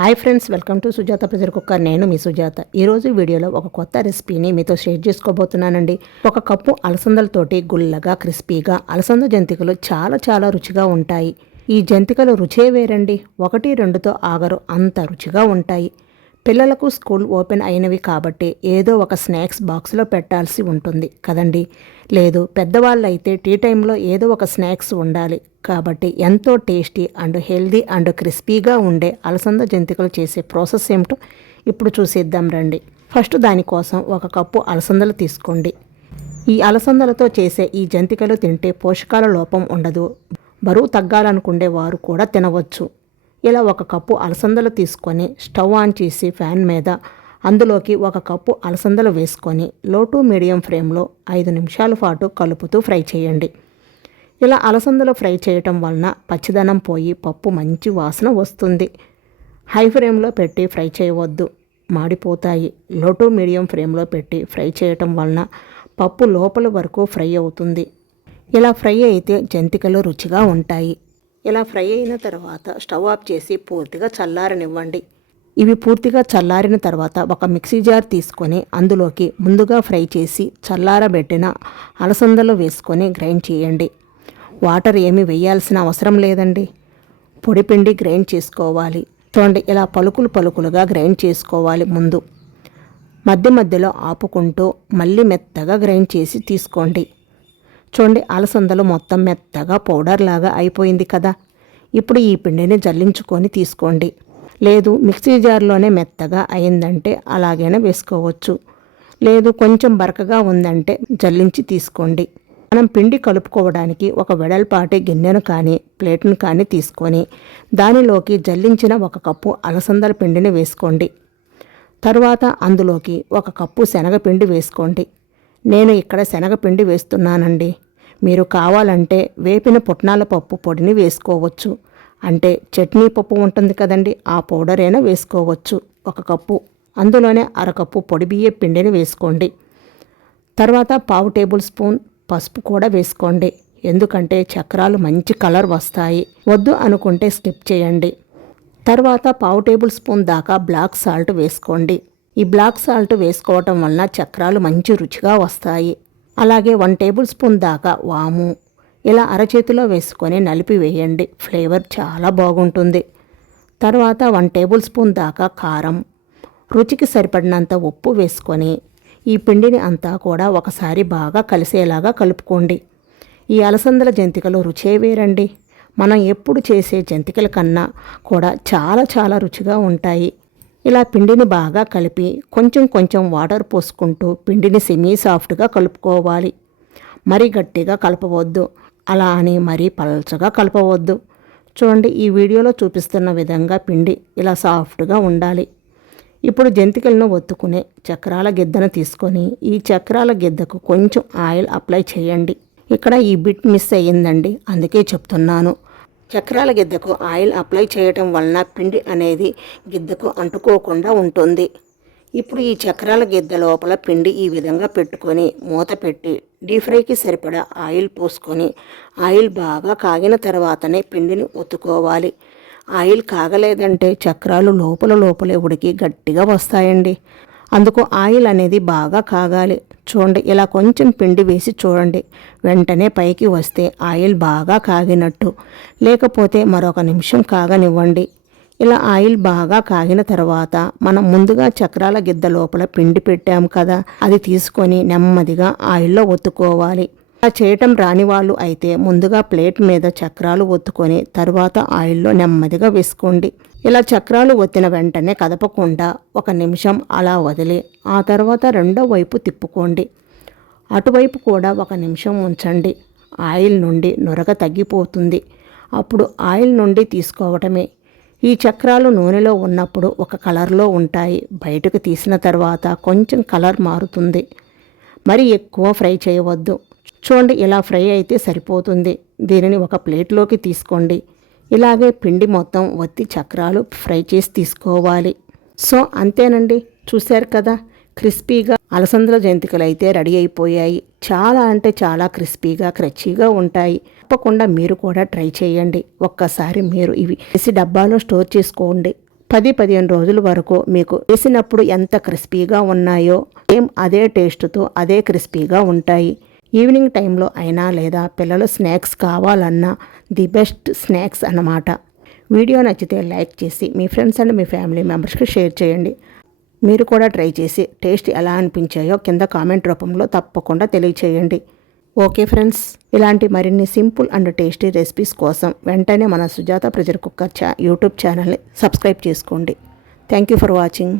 Hi friends, welcome to Sujatha pressure cooker. నేను మీ సుజాత. ఈరోజు వీడియోలో ఒక కొత్త రెసిపీని మీతో షేర్ చేసుకోబోతున్నానండి. ఒక కప్పు అలసందలతోటి గుల్లగా క్రిస్పీగా అలసంద జంతికలు చాలా రుచిగా ఉంటాయి. ఈ జంతికలు రుచే వేరండి. 1-2తో ఆగరు, అంత రుచిగా ఉంటాయి. పిల్లలకు స్కూల్ ఓపెన్ అయినవి కాబట్టి ఏదో ఒక స్నాక్స్ బాక్స్లో పెట్టాల్సి ఉంటుంది కదండి. లేదు, పెద్దవాళ్ళైతే టీ టైంలో ఏదో ఒక స్నాక్స్ ఉండాలి కాబట్టి ఎంతో టేస్టీ అండ్ హెల్దీ అండ్ క్రిస్పీగా ఉండే అలసంద జంతికలు చేసే ప్రాసెస్ ఏమిటో ఇప్పుడు చూసేద్దాం రండి. ఫస్ట్ దానికోసం 1 కప్పు అలసందలు తీసుకోండి. ఈ అలసందలతో చేసే ఈ జంతికలు తింటే పోషకాల లోపం ఉండదు. బరువు తగ్గాలనుకునే వారు కూడా తినవచ్చు. ఇలా 1 కప్పు అలసందలు తీసుకొని స్టవ్ ఆన్ చేసి ఫ్యాన్ మీద అందులోకి 1 కప్పు అలసందలు వేసుకొని లో టు మీడియం ఫ్లేమ్లో 5 నిమిషాల పాటు కలుపుతూ ఫ్రై చేయండి. ఇలా అలసందలు ఫ్రై చేయటం వలన పచ్చిదనం పోయి పప్పు మంచి వాసన వస్తుంది. హై ఫ్లేమ్లో పెట్టి ఫ్రై చేయవద్దు, మాడిపోతాయి. లో టు మీడియం ఫ్లేమ్లో పెట్టి ఫ్రై చేయటం వలన పప్పు లోపల వరకు ఫ్రై అవుతుంది. ఇలా ఫ్రై అయితే జంతికలు రుచిగా ఉంటాయి. ఇలా ఫ్రై అయిన తర్వాత స్టవ్ ఆఫ్ చేసి పూర్తిగా చల్లారనివ్వండి. ఇవి పూర్తిగా చల్లారిన తర్వాత ఒక మిక్సీ జార్ తీసుకొని అందులోకి ముందుగా ఫ్రై చేసి చల్లారబెట్టిన అలసందలు వేసుకొని గ్రైండ్ చేయండి. వాటర్ ఏమీ వేయాల్సిన అవసరం లేదండి. పొడి పిండి గ్రైండ్ చేసుకోవాలి. చూడండి, ఇలా పలుకులుగా గ్రైండ్ చేసుకోవాలి. ముందు మధ్యలో ఆపుకుంటూ మళ్ళీ మెత్తగా గ్రైండ్ చేసి తీసుకోండి. చూడండి, అలసందలు మొత్తం మెత్తగా పౌడర్ లాగా అయిపోయింది కదా. ఇప్పుడు ఈ పిండిని జల్లించుకొని తీసుకోండి. లేదు, మిక్సీ జార్లోనే మెత్తగా అయిందంటే అలాగైనా వేసుకోవచ్చు. లేదు, కొంచెం బరకగా ఉందంటే జల్లించి తీసుకోండి. మనం పిండి కలుపుకోవడానికి ఒక వెడల్పాటి గిన్నెను కానీ ప్లేట్ను కానీ తీసుకొని దానిలోకి జల్లించిన 1 కప్పు అలసందల పిండిని వేసుకోండి. తరువాత అందులోకి 1 కప్పు శనగపిండి వేసుకోండి. నేను ఇక్కడ శనగపిండి వేస్తున్నానండి. మీరు కావాలంటే వేపిన పుట్నాల పప్పు పొడిని వేసుకోవచ్చు. అంటే చట్నీ పప్పు ఉంటుంది కదండి, ఆ పౌడర్ అయినా వేసుకోవచ్చు. 1 కప్పు, అందులోనే 1/2 కప్పు పొడి బియ్య పిండిని వేసుకోండి. తర్వాత 1/2 టేబుల్ స్పూన్ పసుపు కూడా వేసుకోండి. ఎందుకంటే చక్రాలు మంచి కలర్ వస్తాయి. వద్దు అనుకుంటే స్కిప్ చేయండి. తర్వాత 1/2 టేబుల్ స్పూన్ దాకా బ్లాక్ సాల్ట్ వేసుకోండి. ఈ బ్లాక్ సాల్ట్ వేసుకోవటం వలన చక్రాలు మంచి రుచిగా వస్తాయి. అలాగే 1 టేబుల్ స్పూన్ దాకా వాము ఇలా అరచేతిలో వేసుకొని నలిపి వేయండి. ఫ్లేవర్ చాలా బాగుంటుంది. తర్వాత 1 టేబుల్ స్పూన్ దాకా కారం, రుచికి సరిపడినంత ఉప్పు వేసుకొని ఈ పిండిని అంతా కూడా ఒకసారి బాగా కలిసేలాగా కలుపుకోండి. ఈ అలసందల జంతికలు రుచే వేరండి. మనం ఎప్పుడు చేసే జంతికల కన్నా కూడా చాలా రుచిగా ఉంటాయి. ఇలా పిండిని బాగా కలిపి కొంచెం వాటర్ పోసుకుంటూ పిండిని సెమీ సాఫ్ట్గా కలుపుకోవాలి. మరీ గట్టిగా కలపవద్దు, అలా అని మరీ పల్చగా కలపవద్దు. చూడండి, ఈ వీడియోలో చూపిస్తున్న విధంగా పిండి ఇలా సాఫ్ట్గా ఉండాలి. ఇప్పుడు జంతికలను ఒత్తుకునే చక్రాల గిద్దను తీసుకొని ఈ చక్రాల గిద్దకు కొంచెం ఆయిల్ అప్లై చేయండి. ఇక్కడ ఈ బిట్ మిస్ అయ్యిందండి, అందుకే చెప్తున్నాను. చక్రాల గిద్దకు ఆయిల్ అప్లై చేయటం వలన పిండి అనేది గిద్దకు అంటుకోకుండా ఉంటుంది. ఇప్పుడు ఈ చక్రాల గిద్ద లోపల పిండి ఈ విధంగా పెట్టుకొని మూత పెట్టి డీప్ ఫ్రైకి సరిపడా ఆయిల్ పోసుకొని ఆయిల్ బాగా కాగిన తర్వాతనే పిండిని ఒత్తుకోవాలి. ఆయిల్ కాగలేదంటే చక్రాలు లోపలే ఉడికి గట్టిగా వస్తాయండి. అందుకు ఆయిల్ అనేది బాగా కాగాలి. చూడండి, ఇలా కొంచెం పిండి వేసి చూడండి. వెంటనే పైకి వస్తే ఆయిల్ బాగా కాగినట్టు. లేకపోతే మరొక నిమిషం కాగనివ్వండి. ఇలా ఆయిల్ బాగా కాగిన తర్వాత మనం ముందుగా చక్రాల గిద్ద లోపల పిండి పెట్టాం కదా, అది తీసుకొని నెమ్మదిగా ఆయిల్లో ఒత్తుకోవాలి. అలా చేయటం రాని వాళ్ళు అయితే ముందుగా ప్లేట్ మీద చక్రాలు ఒత్తుకొని తర్వాత ఆయిల్లో నెమ్మదిగా వేసుకోండి. ఇలా చక్రాలు ఒత్తిన వెంటనే కదపకుండా 1 నిమిషం అలా వదిలి ఆ తర్వాత రెండో వైపు తిప్పుకోండి. అటువైపు కూడా 1 నిమిషం ఉంచండి. ఆయిల్ నుండి నురగ తగ్గిపోతుంది. అప్పుడు ఆయిల్ నుండి తీసుకోవటమే. ఈ చక్రాలు నూనెలో ఉన్నప్పుడు ఒక కలర్లో ఉంటాయి. బయటకు తీసిన తర్వాత కొంచెం కలర్ మారుతుంది. మరి ఎక్కువ ఫ్రై చేయవద్దు. చూడండి, ఇలా ఫ్రై అయితే సరిపోతుంది. దీనిని ఒక ప్లేట్లోకి తీసుకోండి. ఇలాగే పిండి మొత్తం ఒత్తి చక్రాలు ఫ్రై చేసి తీసుకోవాలి. సో అంతేనండి, చూశారు కదా, క్రిస్పీగా అలసందల జంతికలు అయితే రెడీ అయిపోయాయి. చాలా క్రిస్పీగా క్రచీగా ఉంటాయి. తప్పకుండా మీరు కూడా ట్రై చేయండి. ఒక్కసారి మీరు ఇవి వేసి డబ్బాలో స్టోర్ చేసుకోండి. 10-15 రోజుల వరకు మీకు వేసినప్పుడు ఎంత క్రిస్పీగా ఉన్నాయో సేమ్ అదే టేస్ట్తో అదే క్రిస్పీగా ఉంటాయి. ఈవినింగ్ టైంలో అయినా లేదా పిల్లలు స్నాక్స్ కావాలన్నా ది బెస్ట్ స్నాక్స్ అన్నమాట. వీడియో నచ్చితే లైక్ చేసి మీ ఫ్రెండ్స్ అండ్ మీ ఫ్యామిలీ మెంబర్స్కి షేర్ చేయండి. మీరు కూడా ట్రై చేసి టేస్ట్ ఎలా అనిపించాయో కింద కామెంట్ రూపంలో తప్పకుండా తెలియచేయండి. ఓకే ఫ్రెండ్స్, ఇలాంటి మరిన్ని సింపుల్ అండ్ టేస్టీ రెసిపీస్ కోసం వెంటనే మన సుజాత ప్రెషర్ కుక్కర్ యూట్యూబ్ ఛానల్ని సబ్స్క్రైబ్ చేసుకోండి. Thank you for watching.